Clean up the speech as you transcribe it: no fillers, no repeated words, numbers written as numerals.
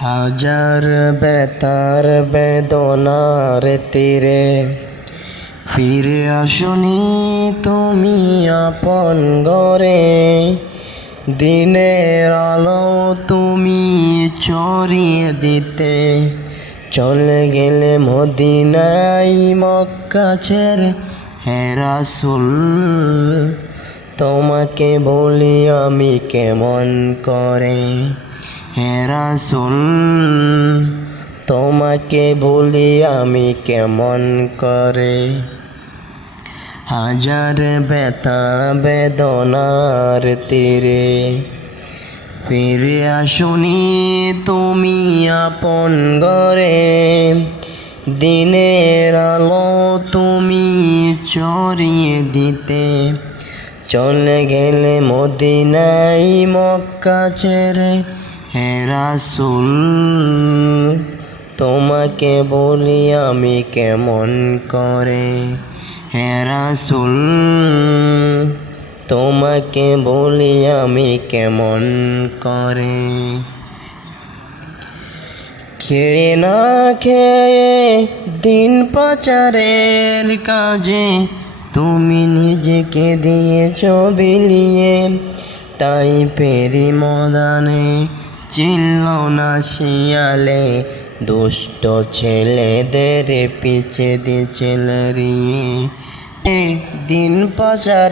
হাজার বেতার বেদনার তীরে ফিরে আসনি তুমি আপন ঘরে। দিনের আলো তুমি ছড়িয়ে দিতে চলে গেলে মদিনায় মক্কা ছেড়ে। হে রাসূল তোমাকে বলি আমি কেমন করে। হে রাসূল তোমাকে বলি আমি কেমন করে। হাজার ব্যথা বেদনার তীরে ফিরে আসনি তুমি আপন ঘরে। দিনের আলো তুমি ছড়িয়ে দিতে চলে গেলে মদিনায় মক্কা ছেড়ে। হে রাসূল তোমাকে বলি আমি কেমন করে। হে রাসূল তোমাকে বলি আমি কেমন করে। খেয়ে না খেয়ে দিন পাচারের কাজে তুমি নিজেকে দিয়েছ বিলিয়ে। তাই পেরি ময়দানে চিনল না শিয়ালে দুষ্ট ছেলেদের পিছে দিয়ে ছেলেরিয়ে দিন পাচার।